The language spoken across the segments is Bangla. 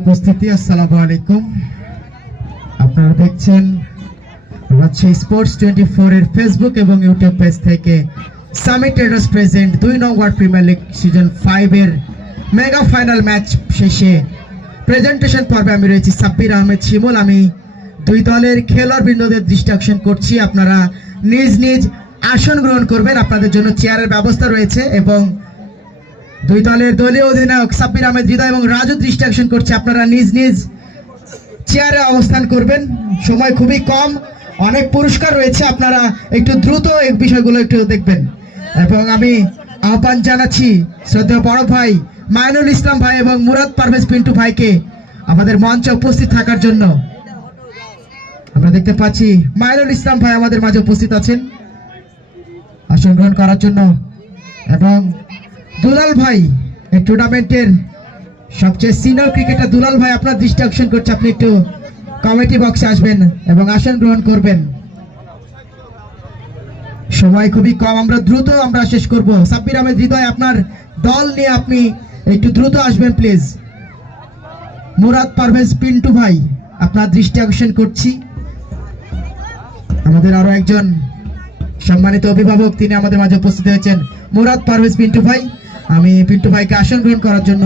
উপস্থিতি আসসালামু আলাইকুম। আপনারা দেখছেন রাজশাহী স্পোর্টস টোয়েন্টি এর ফেসবুক এবং ইউটিউব পেজ থেকে সামিট প্রেজেন্ট দুই প্রিমিয়ার লিগ সিজন ফাইভ এর মেগা ফাইনাল ম্যাচ শেষে প্রেজেন্টেশন পর্বে আমি রয়েছি সাব্বির আহমেদ শিমুল। আমি দুই দলের খেলোয়াড় বৃন্দদের দৃষ্টি আকর্ষণ করছি। আপনারা নিজ নিজ আসন গ্রহণ করবেন। আপনাদের জন্য চেয়ারের ব্যবস্থা রয়েছে এবং দুই দলের দলীয় অধিনায়ক সাব্বির আহমেদ হৃদয় এবং রাজু দৃষ্টি আকর্ষণ করছে। আপনারা নিজ নিজ চেয়ারে অবস্থান করবেন। সময় খুবই কম। অনেক পুরস্কার রয়েছে। আপনারা একটু দ্রুত এই বিষয়গুলো একটু দেখবেন। এবং আমি আহ্বান জানাচ্ছি শ্রদ্ধা বড় ভাই মাইনুল ইসলাম ভাই এবং মুরাদ পারভেজ পিন্টু ভাইকে আমাদের মঞ্চে উপস্থিত থাকার জন্য। আমরা দেখতে পাচ্ছি মাইনুল ইসলাম ভাই আমাদের মাঝে উপস্থিত আছেন। আসন গ্রহণ করার জন্য। এবং দুলাল ভাই, এই টুর্নামেন্টের সবচেয়ে সিনিয়র ক্রিকেটার দুলাল ভাই, আপনার দৃষ্টি আকর্ষণ করছে, আপনি একটু কমিটি বক্সে আসবেন এবং আসন গ্রহণ করবেন। সময় খুবই কম, আমরা দ্রুত আমরা শেষ করব। সাব্বির আহমেদ, হৃদয়, আপনার দল নিয়ে আপনি একটু দ্রুত আসবেন প্লিজ মুরাদ পারভেজ পিন্টু ভাই, আপনার দৃষ্টি আকর্ষণ করছি। আমাদের আরও একজন সম্মানিত অভিভাবক, তিনি আমাদের মাঝে উপস্থিত হয়েছেন। মুরাদ পারভেজ পিন্টু ভাই। আমি পিন্টু ভাইকে আসন গ্রহণ করার জন্য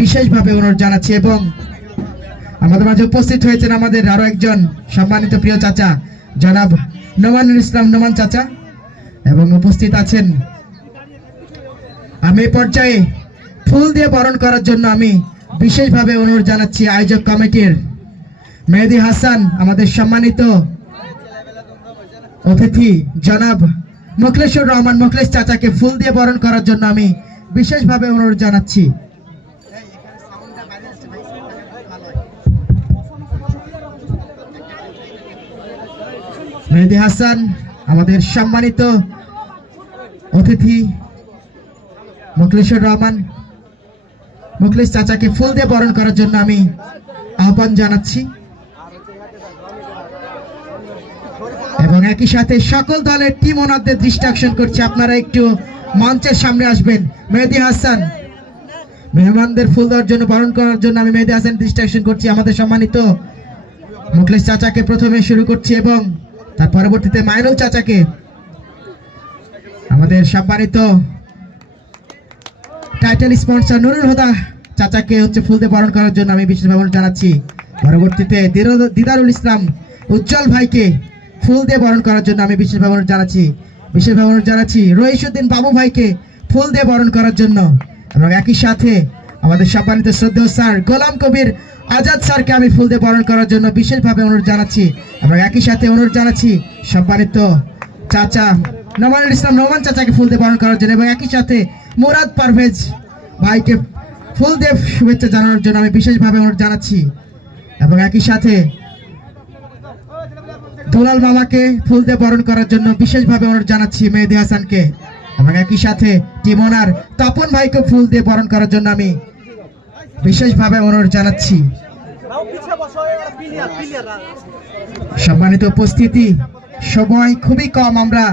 বিশেষভাবে অনুরোধ জানাচ্ছি এবং আমাদের মাঝে উপস্থিত হয়েছেন আমাদের আরও একজন সম্মানিত প্রিয় চাচা, জনাব নোমানুল ইসলাম নোমান চাচা, এবং উপস্থিত আছেন। আমি পর্যায়ে ফুল দিয়ে বরণ করার জন্য আমি বিশেষভাবে অনুরোধ জানাচ্ছি আয়োজক কমিটির মেহেদি হাসান, আমাদের সম্মানিত অতিথি, জনাব মোখলেশ্বর রহমান মোখলেশ চাচাকে ফুল দিয়ে বরণ করার জন্য আমি বিশেষভাবে অনুরোধ জানাচ্ছি। মেহেদি হাসান, আমাদের সম্মানিত অতিথি মোখলেশ্বর রহমান মোখলেশ চাচাকে ফুল দিয়ে বরণ করার জন্য আমি আহ্বান জানাচ্ছি। এবং একই সাথে সকল দলের টিম ওনারদের দৃষ্টি আকর্ষণ করছে। আপনারা একটু মঞ্চের সামনে আসবেন। মেহেদি হাসান। মেহমানদের ফুল দেওয়ার জন্য বরণ করার জন্য আমি মেহেদি হাসান আকর্ষণ করছি। আমাদের সম্মানিত মুখলেশ চাচাকে প্রথমে শুরু করছি এবং তার পরবর্তীতে মাইনুল চাচাকে। আমাদের সম্মানিত টাইটেল স্পন্সর নুরুল হুদা চাচাকে হচ্ছে ফুল দিয়ে বরণ করার জন্য আমি বিশেষভাবে অনুরোধ জানাচ্ছি। পরবর্তীতে দিদারুল ইসলাম উজ্জ্বল ভাইকে ফুল দিয়ে বরণ করার জন্য আমি বিশেষভাবে অনুরোধ জানাচ্ছি। বিশেষভাবে অনুরোধ জানাচ্ছি রহিসুদ্দিন বাবু ভাইকে ফুল দিয়ে বরণ করার জন্য। এবং একই সাথে আমাদের সম্মানিত শ্রদ্ধেয় স্যার গোলাম কবির আজাদ স্যারকে আমি ফুল দিয়ে বরণ করার জন্য বিশেষভাবে অনুরোধ জানাচ্ছি। এবং একই সাথে অনুরোধ জানাচ্ছি সম্মানিত চাচা নোমানুল ইসলাম নোমান চাচাকে ফুল দিয়ে বরণ করার জন্য এবং একই সাথে মুরাদ পারভেজ ভাইকে ফুল দিয়ে শুভেচ্ছা জানানোর জন্য আমি বিশেষভাবে অনুরোধ জানাচ্ছি। এবং একই সাথে দুলাল মামাকে ফুল দিয়ে বরণ করার জন্য বিশেষভাবে অনুরোধ জানাচ্ছি মেহেদি হাসানকে এবং একই সাথে টিমনার তপন ভাইকে ফুল দিয়ে বরণ করার জন্য আমি বিশেষভাবে অনুরোধ জানাচ্ছি। সম্মানিত উপস্থিতি, সময় খুবই কম আমরা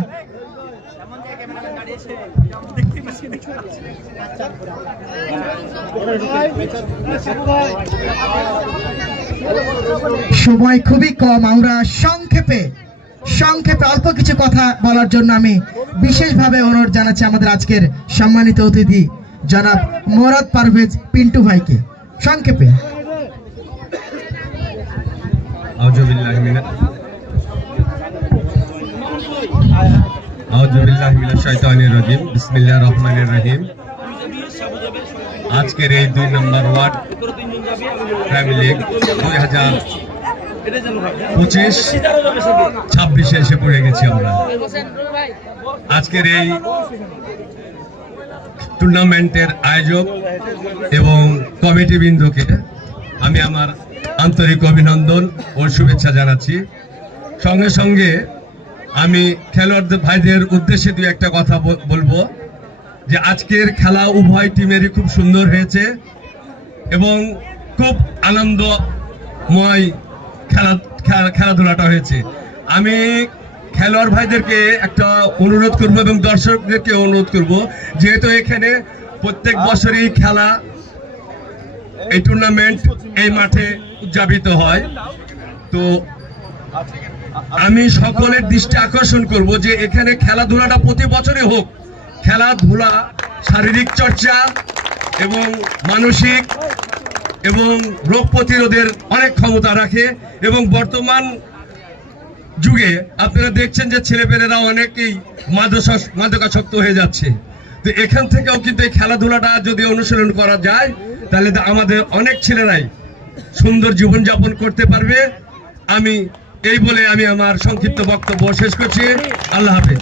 সময় খুবই কম। আমরা সংক্ষেপে সংক্ষেপে অল্প কিছু কথা বলার জন্য আমি বিশেষভাবে অনুরোধ জানাচ্ছি আমাদের আজকের সম্মানিত অতিথি, জনাব মোরাদ পারভেজ পিন্টু ভাইকে। সংক্ষেপে। আজকের এই দুই নম্বর ওয়ার্ড লিগ দুই হাজার পঁচিশ, ছাব্বিশে এসে পড়ে গেছি আমরা। আজকের এই টুর্নামেন্টের আয়োজক এবং কমিটি বৃন্দকে আমি আমার আন্তরিক অভিনন্দন ও শুভেচ্ছা জানাচ্ছি। সঙ্গে সঙ্গে আমি খেলোয়াড়দের ভাইদের উদ্দেশ্যে দু একটা কথা বলব যে আজকের খেলা উভয় টিমেরই খুব সুন্দর হয়েছে এবং খুব আনন্দময় খেলা, খেলা- খেলাধুলাটা হয়েছে। আমি খেলোয়াড় ভাইদেরকে একটা অনুরোধ করব এবং দর্শকদেরকে অনুরোধ করব, যেহেতু এখানে প্রত্যেক বছরই খেলা এই টুর্নামেন্ট এই মাঠে উদযাপিত হয়। তো আমি সকলের দৃষ্টি আকর্ষণ করব যে এখানে খেলাধুলাটা প্রতি বছরই হোক। খেলাধুলা, শারীরিক চর্চা এবং মানসিক এবং রোগ প্রতিরোধের অনেক ক্ষমতা রাখে এবং বর্তমান যুগে আপনারা দেখছেন যে ছেলেপেলেরা অনেকেই মাদকাস- মাদকাসক্ত হয়ে যাচ্ছে। তো এখান থেকেও কিন্তু এই খেলাধুলাটা যদি অনুশীলন করা যায়, তাহলে আমাদের অনেক ছেলেরাই সুন্দর জীবনযাপন করতে পারবে। আমি এই বলে আমি আমার সংক্ষিপ্ত বক্তব্য শেষ করছি। আল্লাহ হাফেজ।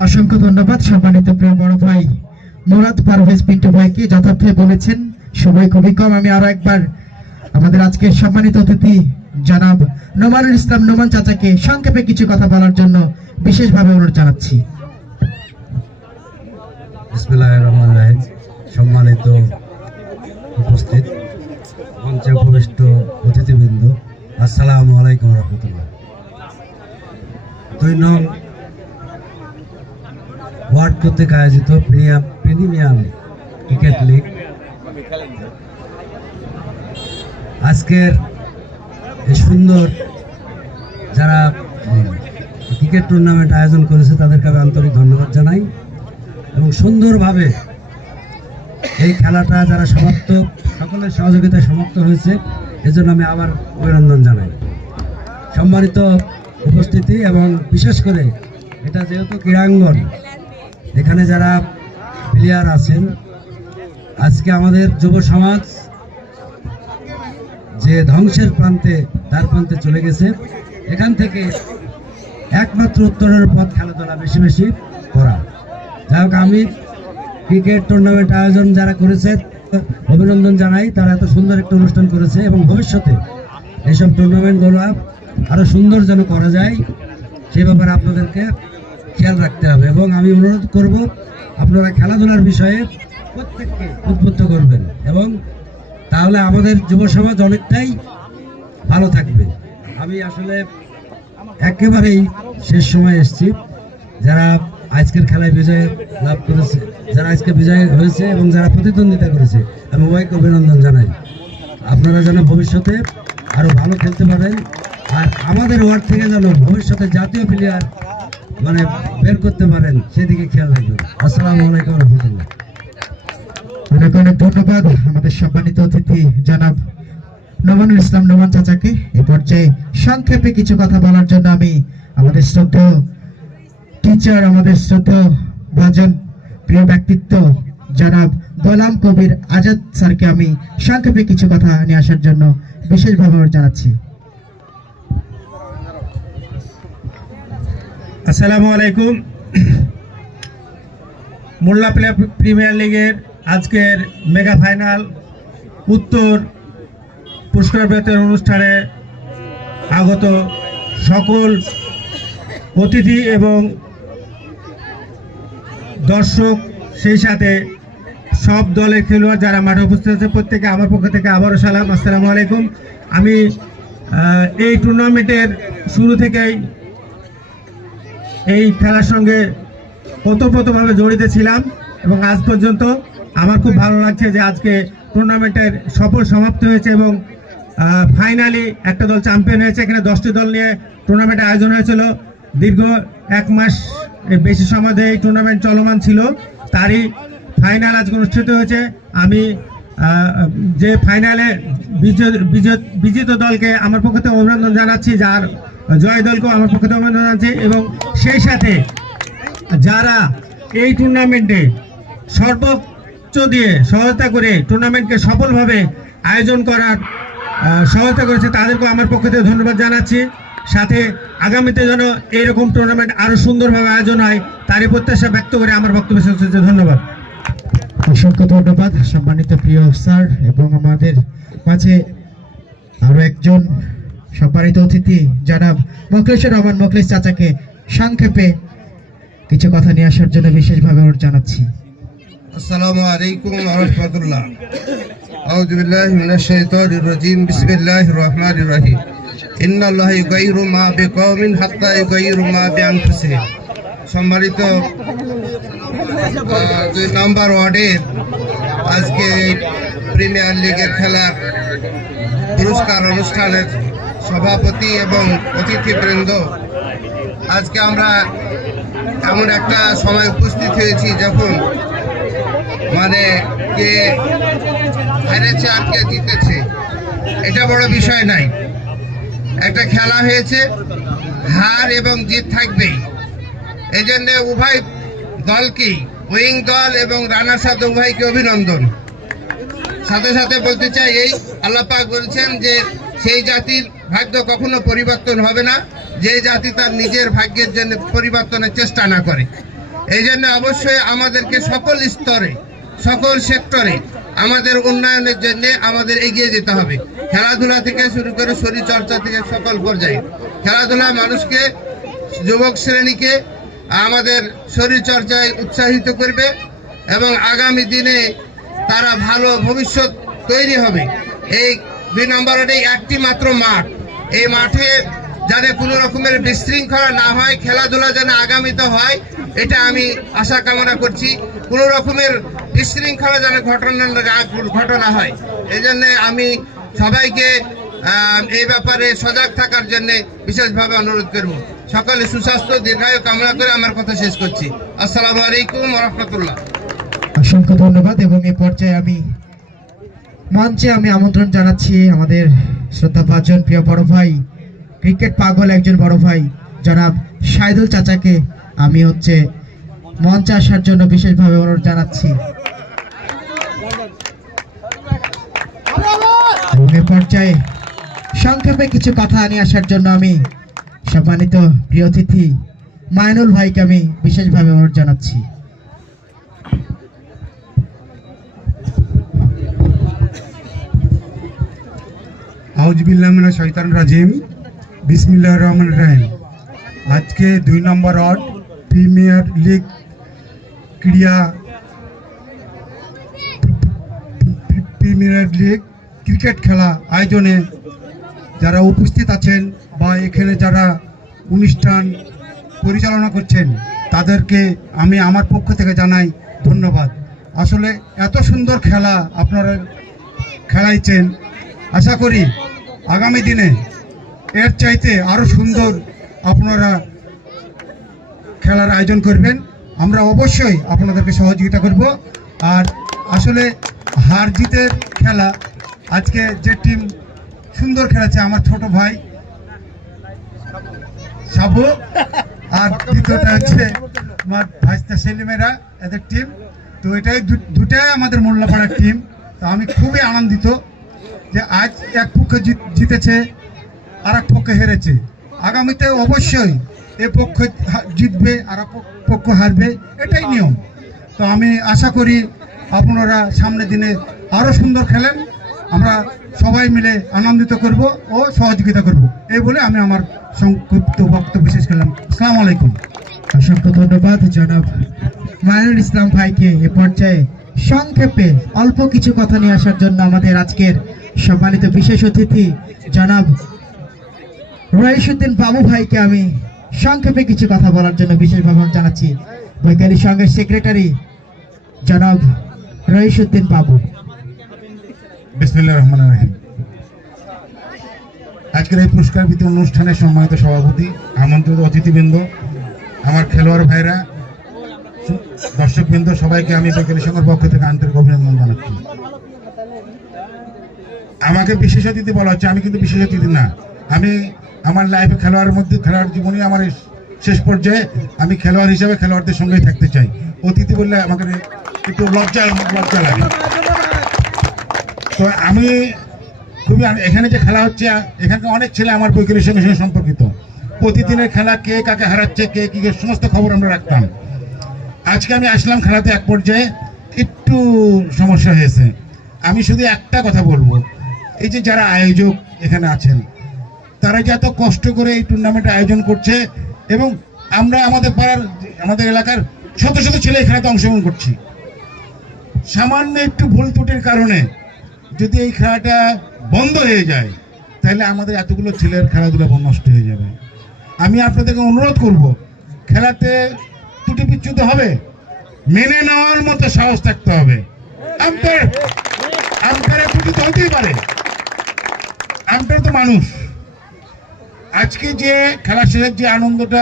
অসংখ্য ধন্যবাদ সম্মানিত প্রিয় বড় ভাই। মুরাদ পারভেজ পিন্টু ভাইকে যথার্থ বলেছেন, সময় খুবই কম। আমি আরও একবার আমাদের আজকের সম্মানিত অতিথি, জনাব নোমানুল ইসলাম, নোমান চাচাকে সংক্ষেপে কিছু কথা বলার জন্য বিশেষভাবে অনুরোধ জানাচ্ছি। সম্মানিত উপস্থিত মঞ্চে উপবিষ্ট অতিথিবৃন্দ, আসসালামু আলাইকুম রহমতুল্লাহ। দুই নং ওয়ার্ড কর্তৃক আয়োজিত প্রিমিয়াম প্রিমিয়াম ক্রিকেট লিগ। আজকের এই সুন্দর যারা ক্রিকেট টুর্নামেন্ট আয়োজন করেছে তাদেরকে আমি আন্তরিক ধন্যবাদ জানাই এবং সুন্দরভাবে এই খেলাটা যারা সমাপ্ত সকলের সহযোগিতায় সমাপ্ত হয়েছে এজন্য আমি আবার অভিনন্দন জানাই। সম্মানিত উপস্থিতি এবং বিশেষ করে এটা যেহেতু ক্রীড়াঙ্গন এখানে যারা প্লেয়ার আছেন। আজকে আমাদের যুব সমাজ যে ধ্বংসের প্রান্তে, তার প্রান্তে চলে গেছে। এখান থেকে একমাত্র উত্তরের পথ খেলাধুলা বেশি বেশি করা। যাই হোক, আমি ক্রিকেট টুর্নামেন্ট আয়োজন যারা করেছে, অভিনন্দন জানাই। তারা এত সুন্দর একটা অনুষ্ঠান করেছে এবং ভবিষ্যতে এইসব টুর্নামেন্টগুলো আরও সুন্দর যেন করা যায়, সে ব্যাপারে আপনাদেরকে খেয়াল রাখতে হবে এবং আমি অনুরোধ করব আপনারা খেলাধুলার বিষয়ে প্রত্যেককে উদ্বুদ্ধ করবেন এবং তাহলে আমাদের যুব সমাজ অনেকটাই ভালো থাকবে। আমি আসলে একেবারেই শেষ সময় এসেছি। যারা আজকের খেলায় বিজয় লাভ করেছে, যারা আজকে বিজয় হয়েছে এবং যারা প্রতিদ্বন্দ্বিতা করেছে, আমি উভয়কে অভিনন্দন জানাই। আপনারা যেন ভবিষ্যতে আরও ভালো খেলতে পারেন, আর আমাদের ওয়ার্ড থেকে যেন ভবিষ্যতে জাতীয় প্লেয়ার মানে বের করতে পারেন, সেদিকে খেয়াল রাখবেন। আসসালামু আলাইকুম রহমতুল্লাহ। অনেক অনেক ধন্যবাদ আমাদের সম্মানিত অতিথি জনাব নোমানুল ইসলাম নোমান চাচাকে। এ পর্যায়ে সংক্ষেপে কিছু কথা বলার জন্য আমি আমাদের শ্রদ্ধেয় টিচার আমাদের শ্রদ্ধেয় ভাজন প্রিয় ব্যক্তিত্ব জনাব গোলাম কবির আজাদ স্যারকে আমি সংক্ষেপে কিছু কথা নিয়ে আসার জন্য বিশেষভাবে জানাচ্ছি। আসসালামু আলাইকুম। মোল্লা প্রিমিয়ার লিগের আজকের মেগা ফাইনাল উত্তর পুরস্কার বিতরণ অনুষ্ঠানে আগত সকল অতিথি এবং দর্শক, সেই সাথে সব দলের খেলোয়াড় যারা মাঠে উপস্থিত আছে, প্রত্যেকে আমার পক্ষ থেকে আবারও সালাম, আসসালামু আলাইকুম। আমি এই টুর্নামেন্টের শুরু থেকেই এই খেলার সঙ্গে ওতপ্রোতভাবে জড়িত ছিলাম এবং আজ পর্যন্ত আমার খুব ভালো লাগছে যে আজকে টুর্নামেন্টের সফল সমাপ্তি হয়েছে এবং ফাইনালি একটা দল চ্যাম্পিয়ন হয়েছে, এখানে দশটি দল নিয়ে টুর্নামেন্টের আয়োজন হয়েছিল। দীর্ঘ এক মাস বেশি সময় ধরে এই টুর্নামেন্ট চলমান ছিল, তারই ফাইনাল আজকে অনুষ্ঠিত হয়েছে। আমি যে ফাইনালে বিজয়, বিজয়- বিজিত দলকে আমার পক্ষ থেকে অভিনন্দন জানাচ্ছি, যার জয় দলকেও আমার পক্ষ থেকে অভিনন্দন জানাচ্ছি এবং সেই সাথে যারা এই টুর্নামেন্টে সর্বোচ্চ দিয়ে সহায়তা করে টুর্নামেন্টকে সফলভাবে আয়োজন করার সহায়তা করেছে তাদেরকেও আমার পক্ষ থেকে ধন্যবাদ জানাচ্ছি। সাথে আগামীতে যেন এইরকম টুর্নামেন্ট আরও সুন্দরভাবে আয়োজন হয়, তারই প্রত্যাশা ব্যক্ত করে আমার বক্তব্য শেষ হচ্ছে। ধন্যবাদ। অসংখ্য ধন্যবাদ, সম্মানিত প্রিয় স্যার এবং আমাদের মাঝে আরও একজন সম্মানিত অতিথি জনাব মকলেশ্বর রহমান মকলেশ চাচাকে সংক্ষেপে কিছু কথা নিয়ে আসার জন্য বিশেষভাবে অনুরোধ জানাচ্ছি السلام عليكم ورحمة الله أعوذ بالله من الشيطان الرجيم بسم الله الرحمن الرحيم إن الله يغير ما بقوم حتى يغيروا ما بأنفسهم সম্মানিত আহ, দুই নাম্বার ওয়ার্ডের আজকে এই প্রিমিয়ার লিগের খেলার পুরস্কার অনুষ্ঠানের সভাপতি এবং অতিথিবৃন্দ, আজকে আমরা এমন একটা সময় উপস্থিত হয়েছি যখন মানে কে হেরেছে আর কে জিতেছে, এটা বড় বিষয় নাই একটা খেলা হয়েছে, হার এবং জিত থাকবেই। এই জন্য উভয় দলকেই, উইং দল এবং রানার সাথে উভয়কে অভিনন্দন। সাথে সাথে বলতে চাই, এই আল্লাপাক বলছেন যে সেই জাতির ভাগ্য কখনো পরিবর্তন হবে না। যে জাতি তার নিজের ভাগ্যের জন্য পরিবর্তনের চেষ্টা না করে। এই জন্য অবশ্যই আমাদেরকে সকল স্তরে, সকল সেক্টরে আমাদের উন্নয়নের জন্য আমাদের এগিয়ে যেতে হবে। খেলাধুলা থেকে শুরু করে শরীর চর্চা থেকে সকল পর্যায়ে। খেলাধুলা মানুষকে, যুবক শ্রেণীকে আমাদের শরীর চর্চায় উৎসাহিত করবে এবং আগামী দিনে তারা ভালো ভবিষ্যৎ তৈরি হবে। এই দুই নম্বরের এই একটি মাত্র মাঠ। এই মাঠে যাতে কোনো রকমের বিশৃঙ্খলা না হয়, খেলাধুলা যেন আগামীতে হয়, এটা আমি আশা কামনা করছি। কোনো রকমের বিশৃঙ্খলা যেন ঘটনা ঘটনা হয়। এই জন্য আমি সবাইকে এই ব্যাপারে সজাগ থাকার জন্য বিশেষভাবে অনুরোধ করব। সকলে সুস্বাস্থ্য, দীর্ঘায়ু কামনা করে আমার কথা শেষ করছি। আসসালামু আলাইকুম রহমতুল্লাহ। অসংখ্য ধন্যবাদ এবং এই পর্যায়ে আমি মঞ্চে আমি আমন্ত্রণ জানাচ্ছি আমাদের শ্রদ্ধাভাজন প্রিয় বড় ভাই ক্রিকেট পাগল একজন বড় ভাই, জনাব সাইদুল চাচাকে আমি হচ্ছে মঞ্চে আসার জন্য বিশেষভাবে অনুরোধ জানাচ্ছি। এ পর্যায়ে সংক্ষেপে কিছু কথা নিয়ে আসার জন্য আমি সম্মানিত প্রিয় অতিথি মাইনুল ভাইকে আমি বিশেষভাবে অনুরোধ জানাচ্ছি। আউজবিল্লামিনা শৈতান রাজিম। বিসমিল্লাহ রহমান রাহিম। আজকে দুই নম্বর ওয়ার্ড, প্রিমিয়ার লিগ ক্রীড়া প্রিমিয়ার লিগ ক্রিকেট খেলা আয়োজনে যারা উপস্থিত আছেন বা এখানে যারা অনুষ্ঠান পরিচালনা করছেন, তাদেরকে আমি আমার পক্ষ থেকে জানাই ধন্যবাদ। আসলে এত সুন্দর খেলা আপনারা খেলাইছেন। আশা করি আগামী দিনে এর চাইতে আরও সুন্দর আপনারা খেলার আয়োজন করবেন। আমরা অবশ্যই আপনাদেরকে সহযোগিতা করব। আর আসলে হার জিতের খেলা, আজকে যে টিম সুন্দর খেলেছে আমার ছোট ভাই সাবু। আর দ্বিতীয়টা হচ্ছে আমার ভাইস্তা সেলিমেরা, এদের টিম তো এটাই দুটাই আমাদের মোল্লাপাড়ার টিম তো আমি খুবই আনন্দিত। যে আজ এক পক্ষে জিত- জিতেছে আর এক পক্ষ হেরেছে। আগামীতে অবশ্যই এ পক্ষ জিতবে আর পক্ষ- হারবে, এটাই নিয়ম। তো আমি আশা করি আপনারা সামনের দিনে আরও সুন্দর খেলেন। আমরা সবাই মিলে আনন্দিত করব ও সহযোগিতা করব। এই বলে আমি আমার সংক্ষিপ্ত বক্তব্য শেষ করলাম। আসসালামু আলাইকুম। অসংখ্য ধন্যবাদ জনাব মাইনুল ইসলাম ভাইকে এ পর্যায়ে। সংক্ষেপে অল্প কিছু কথা নিয়ে আসার জন্য আমাদের আজকের সম্মানিত বিশেষ অতিথি জনাব রহিসুদ্দিন বাবু ভাইকে আমি সংক্ষেপে কিছু কথা বলার জন্য বিশেষভাবে জানাচ্ছি। বৈজ্ঞানিক সংঘের সেক্রেটারি জনাব রহিসুদ্দিন বাবু। রহমান রহিম। আজকের এই পুরস্কার বিতরণ অনুষ্ঠানের সম্মানিত সভাপতি, আমন্ত্রিত অতিথিবৃন্দ, আমার খেলোয়াড় ভাইরা দর্শকবৃন্দ, সবাইকে আমি বৈজ্ঞানিক সংঘের পক্ষ থেকে আন্তরিক অভিনন্দন জানাচ্ছি। আমাকে বিশেষ অতিথি বলা হচ্ছে, আমি কিন্তু বিশেষ অতিথি না। আমি আমার লাইফে খেলোয়াড়ের মধ্যে, খেলোয়াড় জীবনে আমার শেষ পর্যায়ে আমি খেলোয়াড় হিসেবে খেলোয়াড়দের সঙ্গেই থাকতে চাই। অতিথি বললে আমাকে একটু লজ্জা লজ্জা লাগে। তো আমি খুবই এখানে যে খেলা হচ্ছে, এখানকার অনেক ছেলে আমার বৈজ্ঞানিক সঙ্গে সঙ্গে সম্পর্কিত। প্রতিদিনের খেলা কে কাকে হারাচ্ছে, কি কে সমস্ত খবর আমরা রাখতাম। আজকে আমি আসলাম খেলাতে এক পর্যায়ে, একটু সমস্যা হয়েছে। আমি শুধু একটা কথা বলব, এই যে যারা আয়োজক এখানে আছেন, তারা যে এত কষ্ট করে এই টুর্নামেন্ট আয়োজন করছে এবং আমরা আমাদের পাড়ার, আমাদের এলাকার শত শত ছেলে এখানে অংশগ্রহণ করছি। সামান্য একটু ভুল ত্রুটির কারণে যদি এই খেলাটা বন্ধ হয়ে যায়, তাহলে আমাদের এতগুলো ছেলের খেলাধুলা নষ্ট হয়ে যাবে। আমি আপনাদেরকে অনুরোধ করব, খেলাতে ত্রুটি বিচ্যুত হবে, মেনে নেওয়ার মতো সাহস থাকতে হবে। মানুষ। আজকে যে খেলা যে আনন্দটা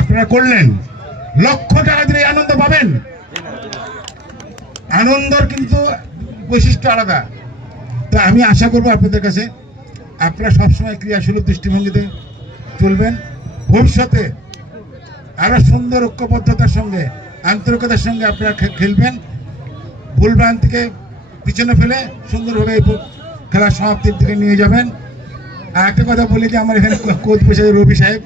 আপনারা করলেন আনন্দ পাবেন। আনন্দর কিন্তু বৈশিষ্ট্য আলাদা। তো আমি আশা করব আপনাদের কাছে, আপনারা সবসময় ক্রিয়াশীল দৃষ্টিভঙ্গিতে চলবেন। ভবিষ্যতে আরও সুন্দর ঐক্যবদ্ধতার সঙ্গে, আন্তরিকতার সঙ্গে আপনারা খেলবেন। ভুলভ্রান্তিকে পিছনে ফেলে সুন্দরভাবে এই খেলার সমাপ্তির দিকে নিয়ে যাবেন। আর একটা কথা বলি যে, আমার এখানে কোচ বসে রবি সাহেব।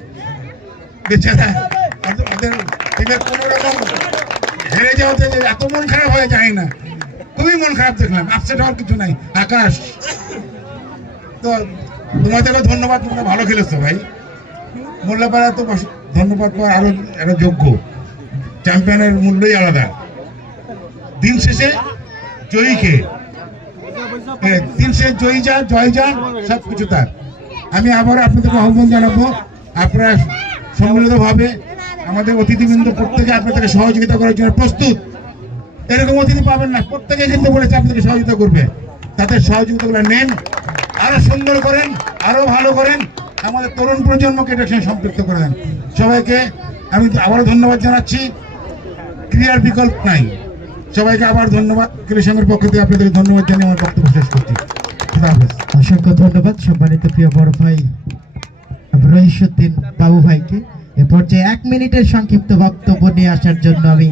এত মন খারাপ হয়ে যায় না। খুবই মন খারাপ দেখলাম কিছু নাই, আকাশ। ধন্যবাদ ভালো খেলেছো ভাই। মোল্লাপাড়া তো ধন্যবাদ আরও একটা যোগ্য। চ্যাম্পিয়নের মূল্যই আলাদা। দিন শেষে জয়ীকে এ, দিন শেষে জয়ী যান জয় যান সব কিছু তার। আমি আবার আপনাদেরকে আহ্বান জানাব আপনারা সম্মিলিতভাবে আমাদের অতিথিবৃন্দ প্রত্যেকে আপনাদেরকে সহযোগিতা করার জন্য প্রস্তুত। এরকম অতিথি পাবেন না প্রত্যেকে কিন্তু বলেছে আপনাদেরকে সহযোগিতা করবে। তাদের সহযোগিতাগুলো নেন আরও সুন্দর করেন আরও ভালো করেন। আমাদের তরুণ প্রজন্মকে এটার সঙ্গে সম্পৃক্ত করে দেন। সবাইকে আমি আবারও ধন্যবাদ জানাচ্ছি। ক্রিয়ার বিকল্প নাই। সবাইকে আবার ধন্যবাদ। ক্রিয়াসংঘের পক্ষ থেকে আপনাদেরকে ধন্যবাদ জানিয়ে আমার বক্তব্য শেষ করছি। অসংখ্য ধন্যবাদ। সম্মানিত প্রিয় বড় ভাই রহিসুদ্দিন বাবু ভাইকে। এ পর্যায়ে এক মিনিটের সংক্ষিপ্ত বক্তব্য নিয়ে আসার জন্য আমি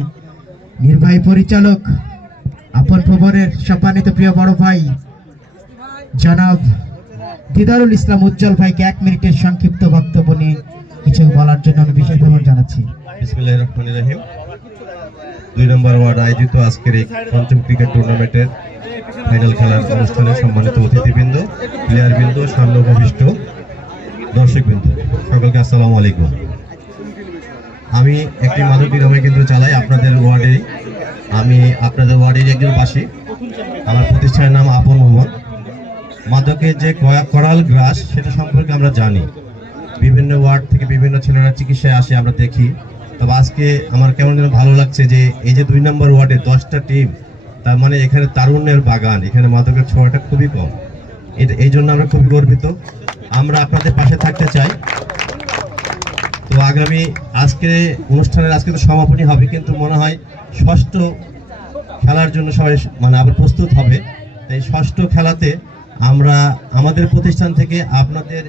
নির্বাহী পরিচালক, আপন ভবনের সম্মানিত প্রিয় বড় ভাই জনাব দিদারুল ইসলাম উজ্জ্বল ভাইকে এক মিনিটের সংক্ষিপ্ত বক্তব্য নিয়ে কিছু বলার জন্য আমি বিশেষ অনুরোধ জানাচ্ছি। দুই নম্বর ওয়ার্ড আয়োজিত আজকের এই পঞ্চম ক্রিকেট টুর্নামেন্টের ফাইনাল খেলার অনুষ্ঠানে সম্মানিত অতিথিবৃন্দ, প্লেয়ারবৃন্দ স্বর্ণভূমিষ্ঠ দর্শকবৃন্দ, সকলকে আসসালামু আলাইকুম। আমি একটি মাদক নিরাময় কেন্দ্র চালাই আপনাদের ওয়ার্ডেরই। আমি আপনাদের ওয়ার্ডেরই একজন বাসী। আমার প্রতিষ্ঠানের নাম আপন ভবন মাদকের যে করাল গ্রাস, সেটা সম্পর্কে আমরা জানি। বিভিন্ন ওয়ার্ড থেকে বিভিন্ন ছেলেরা চিকিৎসায় আসে, আমরা দেখি। তবে আজকে আমার কেমন যেন ভালো লাগছে যে, এই যে দুই নম্বর ওয়ার্ডে দশটা টিম, তার মানে এখানে তারুণ্যের বাগান, এখানে মাদকের ছোঁয়াটা খুবই কম। এটা এই জন্য আমরা খুবই গর্বিত। আমরা আপনাদের পাশে থাকতে চাই। তো আগামী আজকে অনুষ্ঠানের, আজকে তো সমাপনী হবে, কিন্তু মনে হয় ষষ্ঠ খেলার জন্য সবাই মানে আবার প্রস্তুত হবে। তাই ষষ্ঠ খেলাতে আমরা আমাদের প্রতিষ্ঠান থেকে আপনাদের